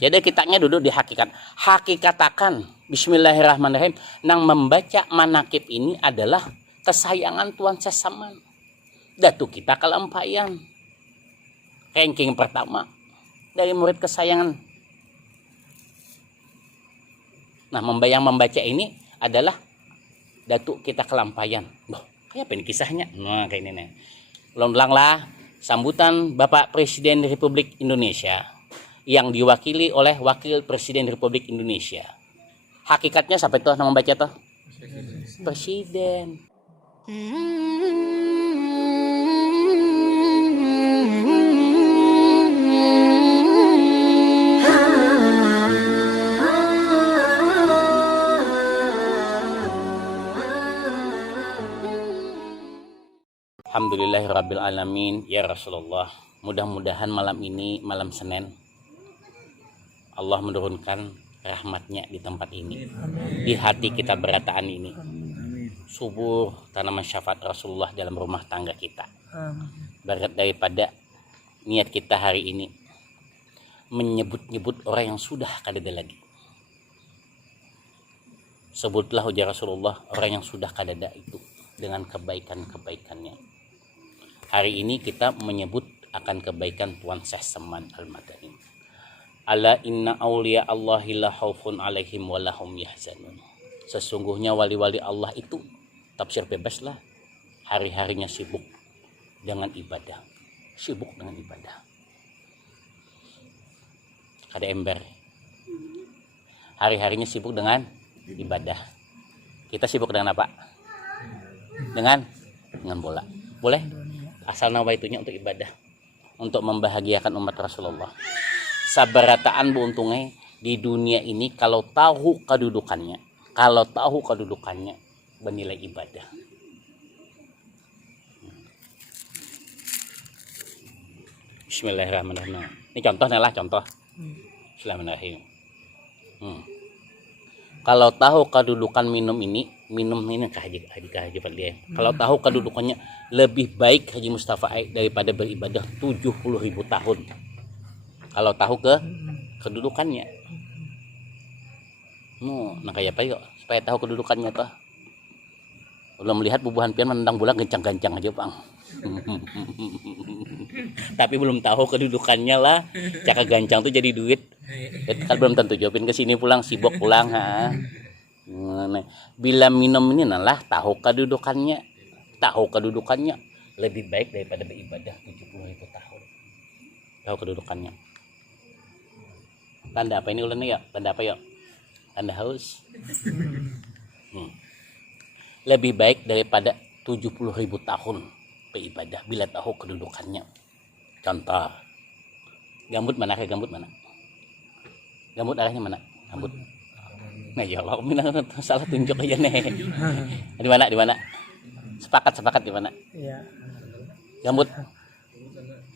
Jadi kitanya duduk di hakikat. Hakikatakan bismillahirrahmanirrahim. Nang membaca manakib ini adalah kesayangan Tuan Sesaman. Datu kita kelampayan. Ranking pertama dari murid kesayangan. Nah, yang membaca ini adalah datu kita kelampayan. Loh, kayak apa ini kisahnya? Nah, kayak ini nih. Ulang-ulang lah sambutan Bapak Presiden Republik Indonesia yang diwakili oleh Wakil Presiden Republik Indonesia. Hakikatnya sampai tuh nama baca tuh Presiden. Alhamdulillahirabbil alamin ya Rasulullah. Mudah-mudahan malam ini, malam Senin, Allah menurunkan rahmatnya di tempat ini. Amin. Di hati kita berataan ini. Amin. Subur tanaman syafaat Rasulullah dalam rumah tangga kita. Barat daripada niat kita hari ini menyebut-nyebut orang yang sudah kadada lagi. Sebutlah ujar Rasulullah orang yang sudah kadada itu dengan kebaikan-kebaikannya. Hari ini kita menyebut akan kebaikan Tuan Sesaman Al-Madani. Ala inna awliya Allahi la khaufun alaihim wa lahum yahzanun. Sesungguhnya wali-wali Allah itu, tafsir bebas lah, hari-harinya sibuk dengan ibadah. Sibuk dengan ibadah. Ada ember. Hari-harinya sibuk dengan ibadah. Kita sibuk dengan apa? Dengan bola. Boleh? Asal nawa itunya untuk ibadah, untuk membahagiakan umat Rasulullah. Sabarataan bu untungnya di dunia ini kalau tahu kedudukannya bernilai ibadah. Bismillahirrahmanirrahim. Ini contohnya lah contoh. Bismillahirrahmanirrahim. Kalau tahu kedudukan minum ini Haji dia. Kalau tahu kedudukannya lebih baik Haji Mustafa Aik daripada beribadah 70.000 tahun. Kalau tahu kedudukannya. Nah kayak apa yuk supaya tahu kedudukannya toh. Belum melihat bubuhan pian menendang bola gencang-gencang aja, Bang. Tapi belum tahu kedudukannya lah. Caka gancang tuh jadi duit. Kan belum tentu jawabin ke sini pulang sibuk pulang Nah, bila minum ini nalah tahu kedudukannya lebih baik daripada beribadah 70.000 tahun. Tahu kedudukannya. Tanda apa ini ulannya ya? Tanda apa ya? Tanda haus. Lebih baik daripada 70.000 tahun beribadah bila tahu kedudukannya. Contoh. Gambut mana? Gambut arahnya mana? Gambut. Nah ya Allah, salah tunjuk aja nih. Di mana? Sepakat di mana? Iya. Gambut.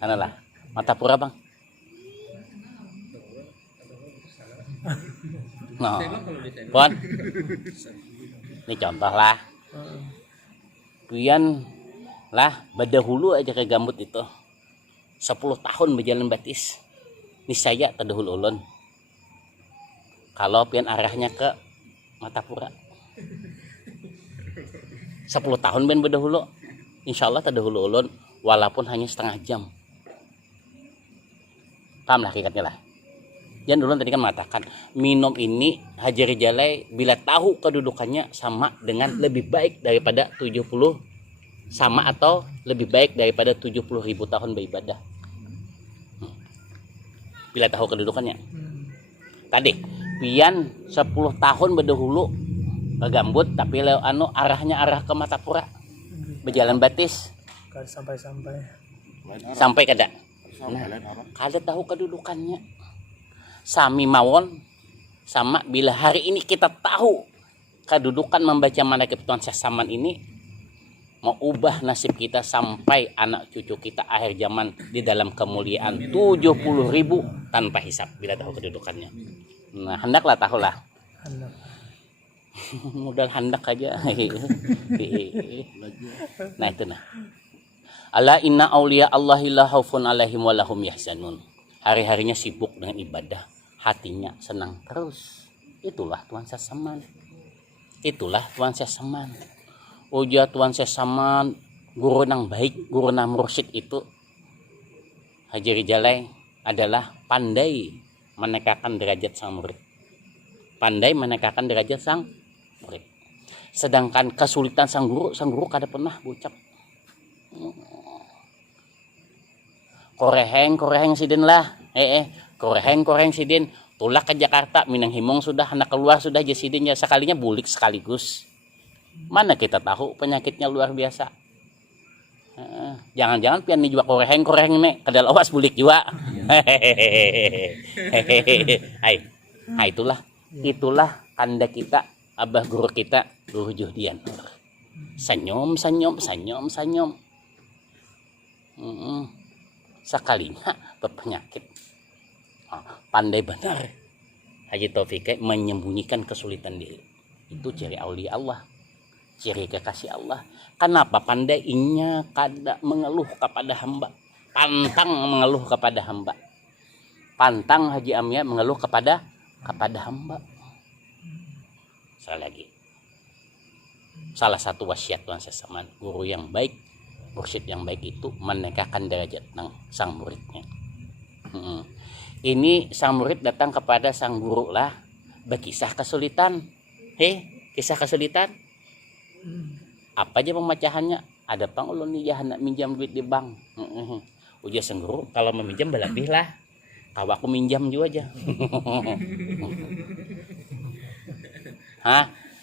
Mana lah? Matapura, Bang. Nah, Pon. Ini contoh lah. Pian lah badahulu aja ke gambut itu. 10 tahun berjalan batis. Ini saya tadahulu ulun. Kalau pian arahnya ke Matapura 10 tahun ben berdahulu, insyaallah terdahulu ulun walaupun hanya setengah jam. Paham lah hakikatnya lah. Jangan dulu tadi kan mengatakan minum ini Haji Rijalai bila tahu kedudukannya sama dengan lebih baik daripada 70 sama atau lebih baik daripada 70.000 tahun beribadah. Bila tahu kedudukannya. Tadi pian 10 tahun berdahulu ke gambut tapi arahnya arah ke Matapura berjalan batis sampai kada tahu kedudukannya sami mawon sama bila hari ini kita tahu kedudukan membaca manakib Tuan Sesaman ini mau ubah nasib kita sampai anak cucu kita akhir zaman di dalam kemuliaan 70.000 tanpa hisab bila tahu kedudukannya. Nah, hendaklah tahulah. Modal hendak aja. Nah, itu nah. Ala inna auliya Allahi la khaufun alaihim wa lahum yahzanun. Hari-harinya sibuk dengan ibadah. hatinya senang terus. Itulah Tuan Sesaman. Itulah Tuan Sesaman. Uja Tuan Sesaman guru nang baik, guru nang mursyid itu Haji Rijalai adalah pandai menaikkan derajat sang murid. Pandai menaikkan derajat sang murid. Sedangkan kesulitan sang guru kada pernah bucap. Koreheng sidin lah. Koreheng sidin. Tulak ke Jakarta, Minang Himong sudah, anak keluar sudah jasidin ya sekalinya bulik sekaligus. Mana kita tahu penyakitnya luar biasa. Jangan-jangan pian ni juga koreheng nih, kada lawas bulik juga. Hai, itulah kanda kita, abah guru kita, Guru Juhdian. Senyum. Sekalinya berpenyakit. Pandai benar Haji Taufik menyembunyikan kesulitan diri. Itu ciri aulia Allah, ciri kekasih Allah. Kenapa pandainya kada mengeluh kepada hamba, pantang mengeluh kepada hamba, pantang Haji Amia mengeluh kepada hamba. Sekali lagi, salah satu wasiat Tuan Sesaman, guru yang baik, mursyid yang baik itu menaikkan derajat sang muridnya. Ini sang murid datang kepada sang guru lah, berkisah kesulitan. Kisah kesulitan. Apa aja pemecahannya? Ada pang ulun nih nak minjam duit di bank. Ujar sang guru, kalau meminjam berlebih lah. Kalau aku minjam juga aja.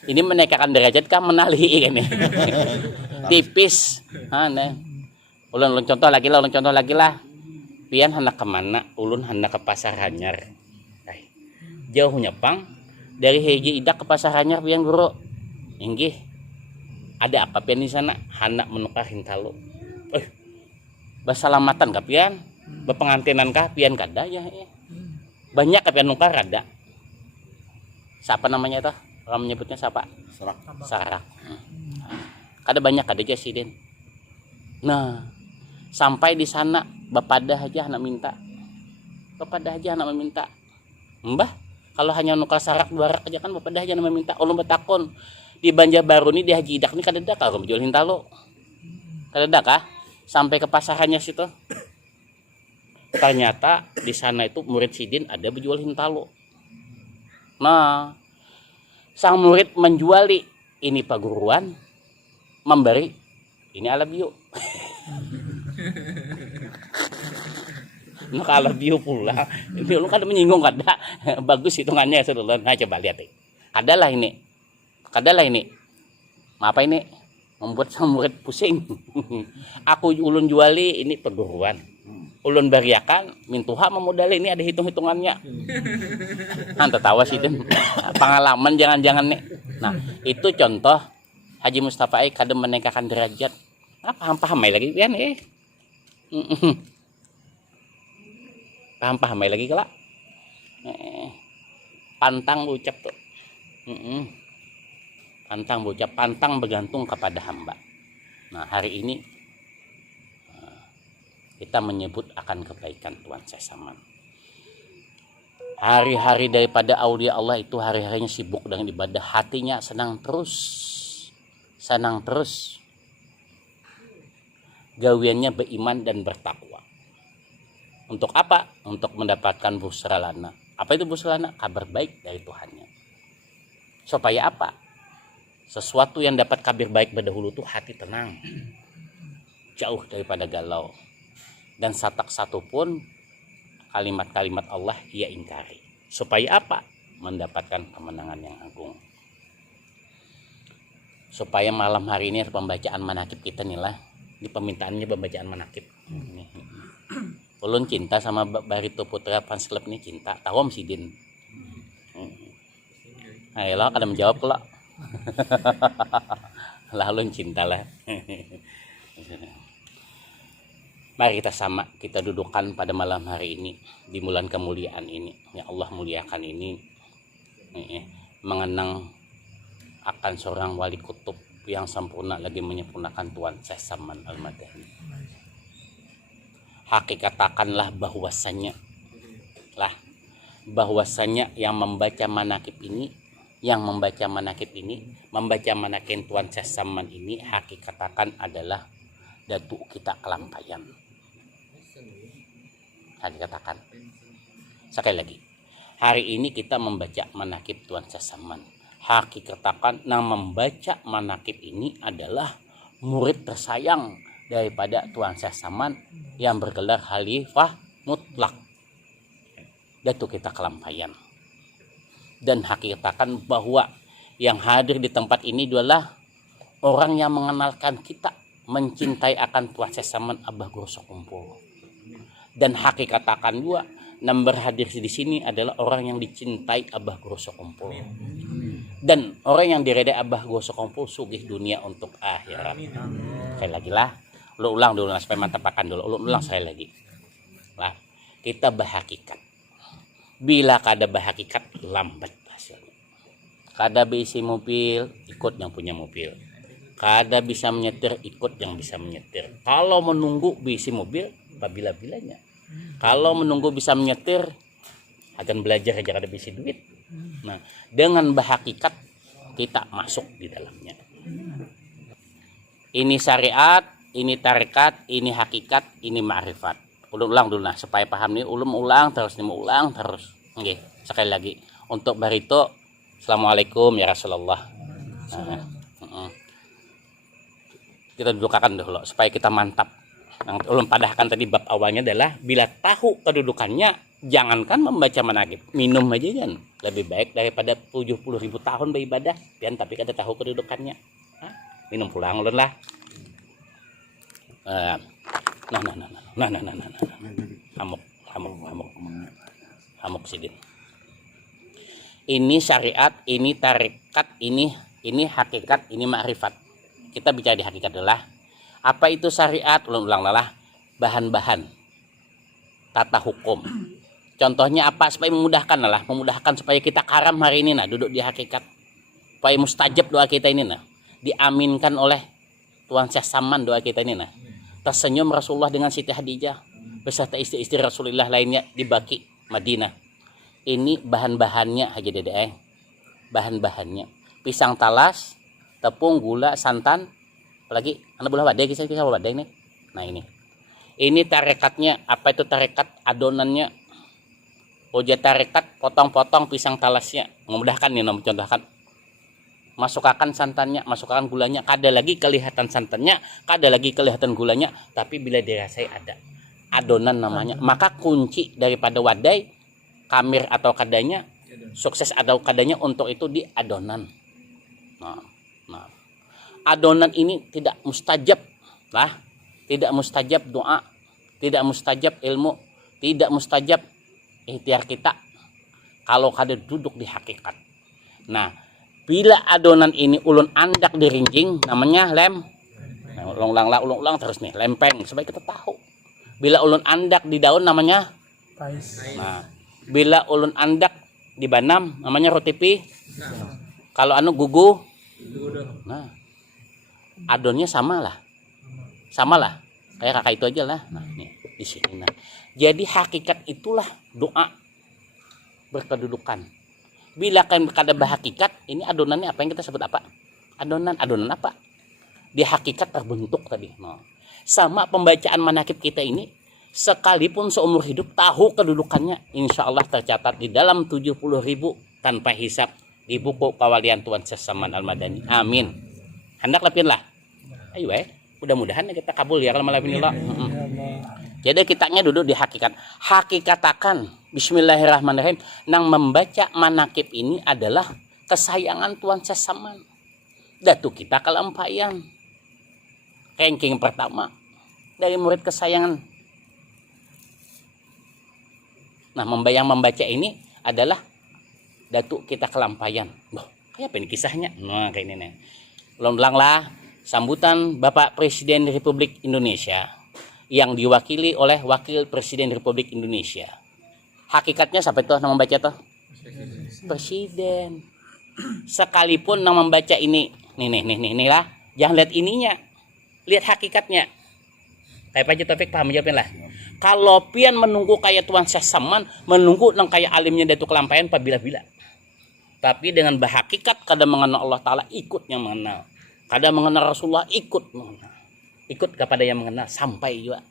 Ini menaikkan derajat kah menali kan? Tipis. Ulun contoh lagi lah. Pian hendak kemana? Ulun hendak ke Pasar Hanyar. Jauhnya pang dari Heji Idak ke Pasar Hanyar pian guru. Inggih. Ada apa pian di sana? Hendak menukar hintalo. Basalamatan kah pian? Bepengantinan kah pian kada ya? Banyak kah pian nukar ada. Siapa namanya tuh? Orang menyebutnya siapa? Sarak. Kada banyak kada jasidin. Nah, sampai di sana bapadah aja anak minta. Mbah, kalau hanya nukar sarak 2 rak aja kan bapadah aja meminta. Ulun betakon di Banjarbaru nih di Haji Idak nih kada ada kalau menjual hintalo. Kada ada kah? Sampai ke pasarannya situ. Ternyata di sana itu murid sidin ada berjual hintalo. Nah, sang murid menjuali ini paguruan, memberi ini alabio. Nah, alabio pula. Ini lu kada menyinggung kada. Bagus hitungannya saudara. Nah, coba lihat nih. Kadalah ini. Apa ini? Membuat sang murid pusing. Aku ulun juali ini perguruan. Ulun bariakan mintuha memodali ini ada hitung-hitungannya. Tertawa sih itu. Pengalaman jangan-jangan nih. Nah, itu contoh Haji Mustafa kadang menaikkan derajat. Paham lagi pian paham lagi kelak. Pantang ucap tuh. Pantang bergantung kepada hamba. Nah, hari ini kita menyebut akan kebaikan Tuan Sesaman. Hari-hari daripada aulia Allah itu hari-harinya sibuk dengan ibadah, hatinya senang terus. Gawiannya beriman dan bertakwa. Untuk apa? Untuk mendapatkan busralana. Apa itu busralana? Kabar baik dari Tuhannya. Supaya apa? Sesuatu yang dapat kabar baik berdahulu tuh hati tenang. Jauh daripada galau. Dan satu pun kalimat-kalimat Allah ia ingkari. Supaya apa? Mendapatkan kemenangan yang agung. Supaya malam hari ini pembacaan manakib kita nih lah. Ini permintaannya pembacaan manakib. Ulun cinta sama Barito Putra Fans Club nih, cinta. Tahu Om Sidin. Ayolah kada menjawab kelak. Lalu cinta lah. Mari kita dudukkan pada malam hari ini di bulan kemuliaan ini. Ya Allah muliakan ini. Mengenang akan seorang wali kutub yang sempurna lagi menyempurnakan Tuan Sesaman Al-Madani. Hakikatakanlah bahwasanya bahwasanya yang membaca manakib ini, membaca manakib Tuan Syekh Saman ini hakikatakan adalah datuk kita kelampaian. Hakikatakan. Sekali lagi, hari ini kita membaca manakib Tuan Syekh Saman. Hakikatakan yang membaca manakib ini adalah murid tersayang daripada Tuan Syekh Saman yang bergelar Khalifah Mutlak. Datuk kita kelampaian. Dan hakikatakan bahwa yang hadir di tempat ini adalah orang yang mengenalkan kita mencintai akan Tuan Syekh Saman Abah Guru Sokumpo. Dan hakikatakan juga yang berhadir di sini adalah orang yang dicintai Abah Guru Sokumpo. Dan orang yang diredai Abah Guru Sokumpo sugih dunia untuk akhirat. Sekali lagi lah, lu ulang dulu supaya mantapakan dulu. Lu ulang sekali lagi. Lah, kita berhakikat. Bila kada berhakikat lambat hasilnya. Kada bisa mobil ikut yang punya mobil. Kada bisa menyetir ikut yang bisa menyetir. Kalau menunggu bisa mobil apabila-bilanya. Kalau menunggu bisa menyetir akan belajar aja kada bisa duit. Nah, dengan berhakikat kita masuk di dalamnya. Ini syariat, ini tarekat, ini hakikat, ini ma'rifat. Ulang dulu nah supaya paham nih, ulang terus Oke, sekali lagi untuk barito assalamualaikum ya Rasulullah. Kita dudukakan dulu supaya kita mantap. Yang ulun padahkan tadi bab awalnya adalah bila tahu kedudukannya jangankan membaca manakib, minum aja kan lebih baik daripada 70.000 tahun beribadah dan tapi kada tahu kedudukannya. Minum pulang ulun lah. Hamuk sidin. Ini syariat, ini tarekat, ini hakikat, ini ma'rifat. Kita bicara di hakikat adalah apa itu syariat? Ulang lah. Bahan-bahan tata hukum. Contohnya apa supaya memudahkan supaya kita karam hari ini duduk di hakikat. Supaya mustajab doa kita ini diaminkan oleh Tuan Syekh Saman doa kita ini tersenyum Rasulullah dengan Siti Hadijah beserta istri-istri Rasulullah lainnya di Baki Madinah. Ini bahan-bahannya aja dede. Bahan-bahannya pisang talas, tepung, gula, santan, apalagi anak buah badai kisah badai nih. Nah ini tarekatnya. Apa itu tarekat? Adonannya oja tarekat potong-potong pisang talasnya. Memudahkan nih contohkan. Masukkan santannya, masukkan gulanya, kada lagi kelihatan santannya, kada lagi kelihatan gulanya, tapi bila dirasai ada adonan namanya. Maka kunci daripada wadai, kamir atau kadanya, sukses atau kadanya untuk itu di adonan. Nah, adonan ini tidak mustajab lah, tidak mustajab doa, tidak mustajab ilmu, tidak mustajab ikhtiar kita kalau kada duduk di hakikat. Nah, bila adonan ini ulun andak dirinjing namanya lem. Nah, ulang terus nih, lempeng supaya kita tahu. Bila ulun andak di daun namanya pais. Nah, bila ulun andak di banam namanya roti pi. Kalau gugu. Nah, adonnya samalah. Kayak kakak itu aja lah. Nah, nih di sini. Jadi hakikat itulah doa berkedudukan. Bila kalian kada berhakikat, ini adonannya apa yang kita sebut apa? Adonan apa? Di hakikat terbentuk tadi. Sama pembacaan manakib kita ini, sekalipun seumur hidup tahu kedudukannya, insya Allah tercatat di dalam 70.000 tanpa hisab di buku Kawalian Tuan Syekh Saman Al-Madani. Amin. Hendak lepin lah. Ayo mudah-mudahan kita kabul ya kalau malapinillah. Jadi kitanya duduk di hakikat. Hakikatakan bismillahirrahmanirrahim. Nang membaca manakib ini adalah kesayangan Tuan Syekh Saman. Datuk kita kelampaian. Ranking pertama dari murid kesayangan. Nah, membaca ini adalah datuk kita kelampaian. Loh, kayak apa ini kisahnya? Nah, kayak ini nih. Ulang lah sambutan Bapak Presiden Republik Indonesia yang diwakili oleh Wakil Presiden Republik Indonesia. Hakikatnya sampai tuh nama membaca tuh Presiden. Sekalipun nama membaca ini, nih lah, jangan lihat ininya, lihat hakikatnya. Kayak Pak Topik paham jawabin lah. Kalau pian menunggu kayak Tuan Syekh Saman, menunggu nang kayak alimnya Datuk Kelampayan pabila-bila. Tapi dengan berhakikat kadang mengenal Allah Ta'ala ikut yang mengenal. Kadang mengenal Rasulullah ikut mengenal. Ikut kepada yang mengenal sampai juga.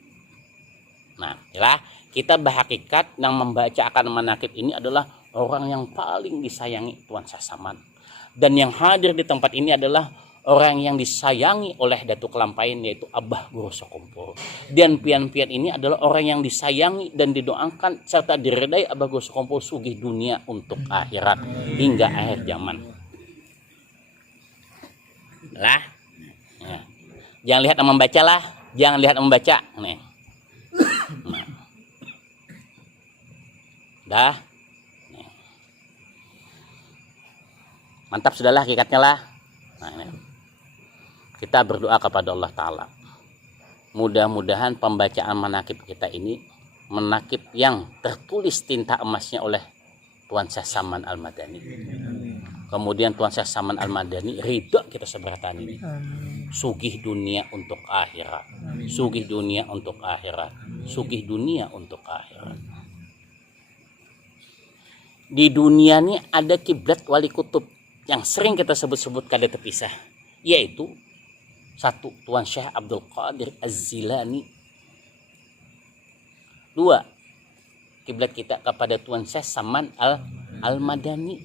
Nah, ya, kita berhakikat yang membaca akan manakib ini adalah orang yang paling disayangi Tuan Syekh Saman. Dan yang hadir di tempat ini adalah orang yang disayangi oleh Datuk Kelampayan, yaitu Abah Guru Sokompol. Dan pian-pian ini adalah orang yang disayangi dan didoakan serta diredai Abah Guru Sokompol sugih dunia untuk akhirat hingga akhir zaman. Lah, nah. Jangan lihat yang membaca lah, jangan lihat yang membaca. Nih. Nah. Dah. Nih. Mantap sudahlah hakikatnya lah. Nah, ini. Kita berdoa kepada Allah Ta'ala. Mudah-mudahan pembacaan manakib kita ini manakib yang tertulis tinta emasnya oleh Tuan Syekh Saman Al-Madani. Kemudian Tuan Syekh Saman Al-Madani ridha kita seberatan ini. Sugih dunia untuk akhirat. Sugih dunia untuk akhirat. Sugih dunia untuk akhirat. Di dunia ini ada kiblat wali kutub yang sering kita sebut-sebut kada terpisah, yaitu satu, Tuan Syekh Abdul Qadir Az-Zilani. Dua, kiblat kita kepada Tuan Syekh Saman Al-Madani.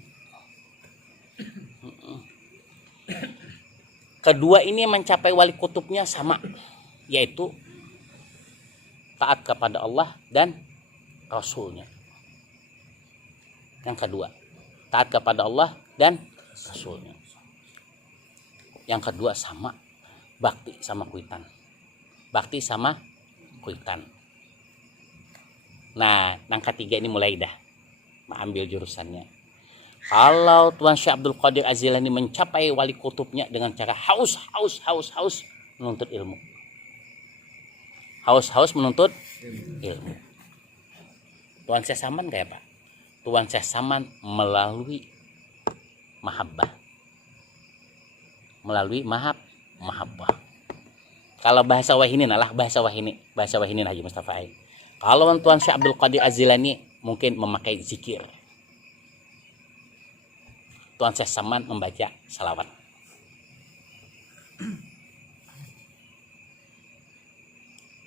Kedua ini mencapai wali kutubnya sama, yaitu taat kepada Allah dan Rasulnya. Yang kedua, taat kepada Allah dan Rasulnya. Yang kedua sama, bakti sama kuitan. Bakti sama kuitan. Nah, yang ketiga ini mulai dah mengambil jurusannya. Kalau Tuan Syekh Abdul Qadir Az-Zilani mencapai wali kutubnya dengan cara haus menuntut ilmu. Haus menuntut ilmu. Tuan Syekh Saman kayak apa? Tuan Syekh Saman melalui mahabbah. Melalui mahabbah. Kalau bahasa wahini nalah bahasa wahini Haji Mustafa Ain. Kalau Tuan Syekh Abdul Qadir Az-Zilani mungkin memakai zikir. Tuan Syekh Saman membaca salawat.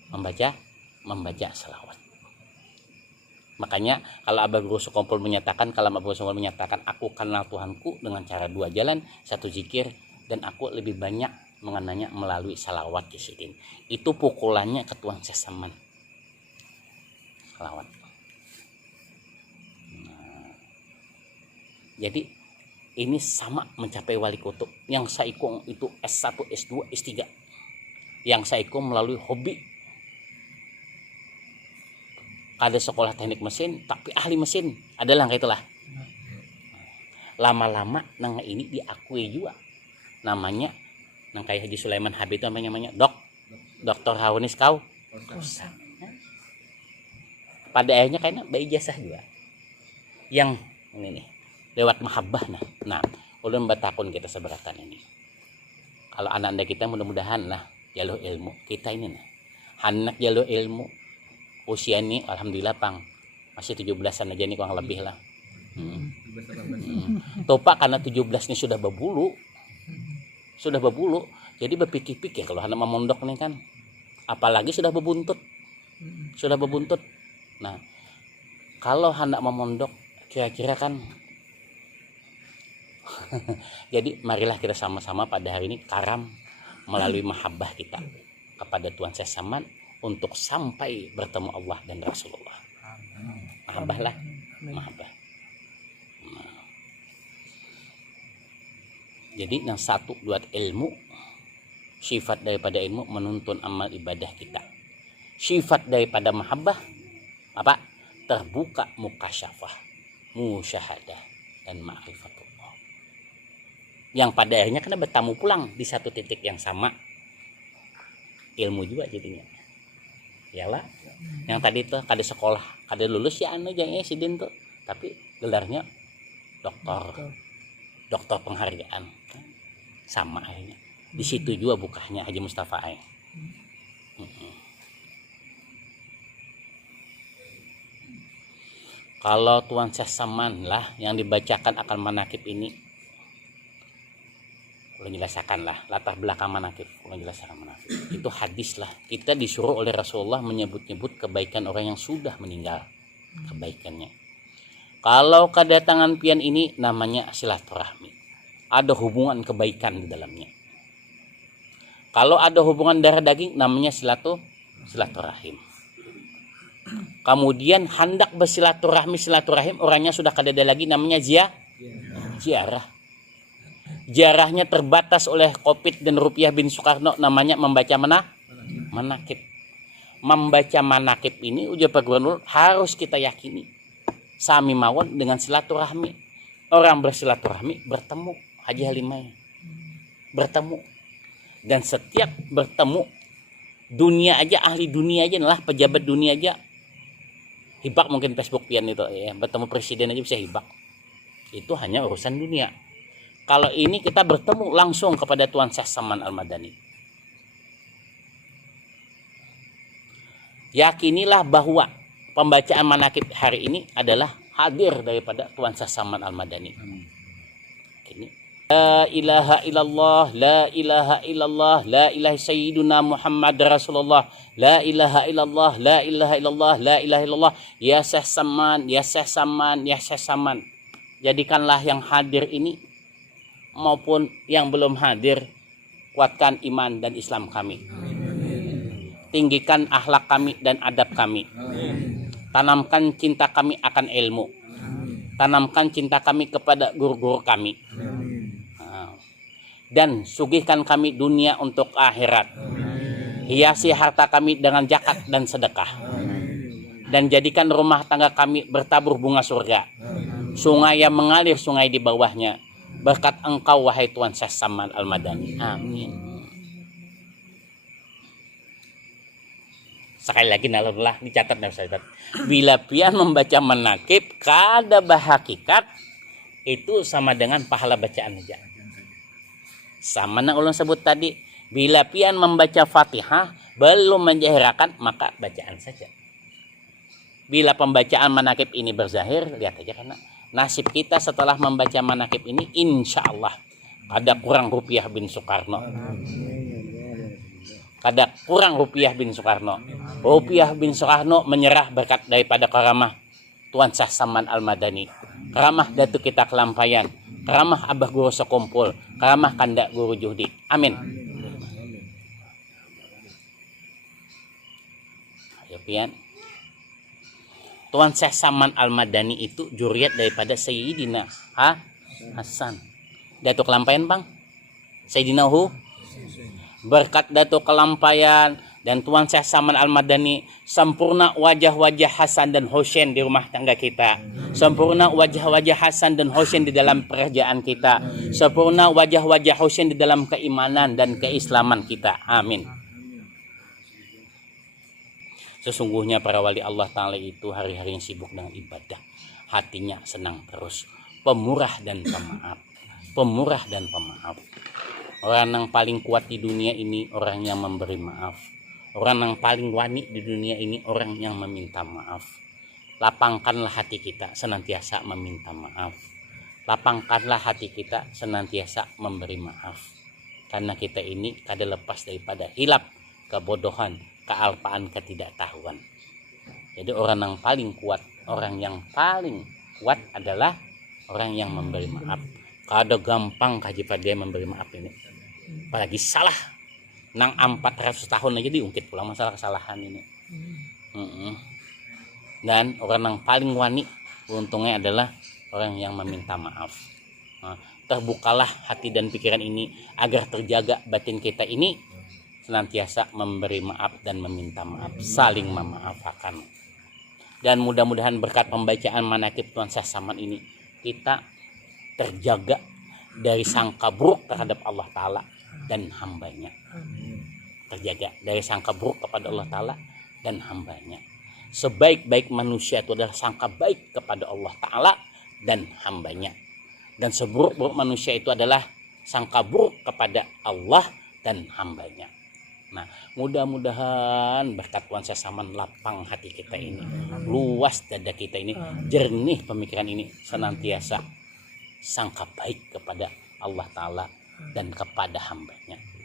Membaca salawat. Makanya kalau Abah Guru Sokompol menyatakan, aku kenal Tuhanku dengan cara dua jalan, satu zikir, dan aku lebih banyak mengenanya melalui salawat di sini. Itu pukulannya ke Tuan Syekh Saman. Salawat. Nah, jadi ini sama mencapai wali kutub. Yang Saikom itu S1, S2, S3. Yang Saikom melalui hobi. Ada sekolah teknik mesin, tapi ahli mesin. Adalah kayak itulah. Lama-lama nang ini diakui juga. Namanya nang kayak Haji Sulaiman Habib itu namanya Dr. Haunis kau. Pada akhirnya kayaknya bayi ijazah juga. Yang ini nih lewat mahabbah nah ulun batakun kita seberatan ini. Kalau anak-anak kita mudah-mudahan lah jalur ilmu kita ini nah. Anak jalur ilmu usia ini alhamdulillah pang masih 17-an aja nih kurang lebih lah. Topak karena 17 ini sudah berbulu. Jadi berpikir-pikir kalau anak memondok nih kan. Apalagi sudah berbuntut. Nah, kalau anak memondok kira-kira kan jadi marilah kita sama-sama pada hari ini karam melalui mahabbah kita kepada Tuan Syekh Saman untuk sampai bertemu Allah dan Rasulullah. Mahabbah lah, mahabbah. Nah. Jadi yang satu buat ilmu, sifat daripada ilmu menuntun amal ibadah kita. Sifat daripada mahabbah apa? Terbuka mukasyafah, musyahadah dan ma'rifatullah. Yang pada akhirnya kena bertamu pulang di satu titik yang sama. Ilmu juga jadinya. Yalah. Yang tadi tuh kada sekolah, kada lulus ya anu jangan sidin tuh, tapi gelarnya doktor penghargaan. Sama akhirnya. Di situ juga bukahnya Haji Mustafa Ain. Kalau Tuan Syekh Saman lah yang dibacakan akan manakib ini, udah jelaskan lah latar belakang manakib, udah jelaskan manakib. Itu hadis lah. Kita disuruh oleh Rasulullah menyebut-nyebut kebaikan orang yang sudah meninggal, kebaikannya. Kalau kedatangan pian ini namanya silaturahmi. Ada hubungan kebaikan di dalamnya. Kalau ada hubungan darah daging namanya silaturahim. Kemudian hendak bersilaturahim orangnya sudah kadada lagi namanya ziarah. Ziarahnya terbatas oleh Kopit dan Rupiah bin Soekarno namanya membaca manakib. Membaca manakib ini ujar Pak Gubernur harus kita yakini sami mawon dengan silaturahmi. Orang bersilaturahmi bertemu Haji Halimah bertemu, dan setiap bertemu dunia aja, ahli dunia aja lah, pejabat dunia aja hibak, mungkin Facebook pian itu ya, bertemu presiden aja bisa hibak. Itu hanya urusan dunia. Kalau ini kita bertemu langsung kepada Tuan Syekh Saman Al-Madani. Yakinilah bahwa pembacaan manakib hari ini adalah hadir daripada Tuan Syekh Saman Al-Madani. Ini La ilaha illallah, la ilaha illallah, la ilaha sayyiduna Muhammad Rasulullah, la ilaha illallah, la ilaha illallah, la ilaha illallah, ya Syekh Saman, ya Syekh Saman, ya Syekh Saman. Jadikanlah yang hadir ini maupun yang belum hadir, kuatkan iman dan Islam kami. Tinggikan akhlak kami dan adab kami. Tanamkan cinta kami akan ilmu. Tanamkan cinta kami kepada guru-guru kami. Dan sugihkan kami dunia untuk akhirat. Hiasi harta kami dengan zakat dan sedekah. Dan jadikan rumah tangga kami bertabur bunga surga. Sungai yang mengalir sungai di bawahnya. Berkat engkau wahai Tuan Syekh Saman Al-Madani. Amin. Sekali lagi nalurlah dicatat dan saya. Bila pian membaca manakib kada bahakikat itu sama dengan pahala bacaan aja. Sama yang ulun sebut tadi, bila pian membaca Fatihah belum menjahirakan maka bacaan saja. Bila pembacaan manakib ini berzahir, lihat aja karena nasib kita setelah membaca manakib ini insya Allah ada kurang Rupiah bin Soekarno. Kada kurang Rupiah bin Soekarno. Rupiah bin Soekarno menyerah berkat daripada karamah Tuan Syekh Saman Al-Madani, karamah Datuk kita Kelampayan, karamah Abah Guru Sekumpul, karamah Kandak Guru Juhdi. Amin. Ayo pian. Tuan Syekh Saman Al-Madani itu juriat daripada Sayyidina Hasan. Datuk Kelampayan bang. Sayyidina berkat Datuk Kelampayan dan Tuan Syekh Saman Al-Madani sempurna wajah-wajah Hasan dan Husain di rumah tangga kita. Sempurna wajah-wajah Hasan dan Husain di dalam pekerjaan kita. Sempurna wajah-wajah Husain di dalam keimanan dan keislaman kita. Amin. Sesungguhnya para wali Allah Ta'ala itu hari-hari yang sibuk dengan ibadah. Hatinya senang terus. Pemurah dan pemaaf. Pemurah dan pemaaf. Orang yang paling kuat di dunia ini orang yang memberi maaf. Orang yang paling wani di dunia ini orang yang meminta maaf. Lapangkanlah hati kita senantiasa meminta maaf. Lapangkanlah hati kita senantiasa memberi maaf. Karena kita ini kada lepas daripada hilap, kebodohan, kealpaan, ketidaktahuan. Jadi orang yang paling kuat, orang yang paling kuat adalah orang yang memberi maaf. Kada gampang kaji pada memberi maaf ini. Apalagi salah nang 400 tahun aja diungkit pulang masalah kesalahan ini. Dan orang yang paling wani untungnya adalah orang yang meminta maaf. Terbukalah hati dan pikiran ini agar terjaga batin kita ini senantiasa memberi maaf dan meminta maaf, saling memaafkan. Dan mudah-mudahan berkat pembacaan manakib Tuan Syekh Saman ini kita terjaga dari sangka buruk terhadap Allah Ta'ala dan hambanya. Terjaga dari sangka buruk kepada Allah Ta'ala dan hambanya. Sebaik-baik manusia itu adalah sangka baik kepada Allah Ta'ala dan hambanya. Dan seburuk-buruk manusia itu adalah sangka buruk kepada Allah dan hambanya. Nah, mudah-mudahan berkat Tuan Sesaman lapang hati kita ini, luas dada kita ini, jernih pemikiran ini, senantiasa sangka baik kepada Allah Ta'ala dan kepada hambanya.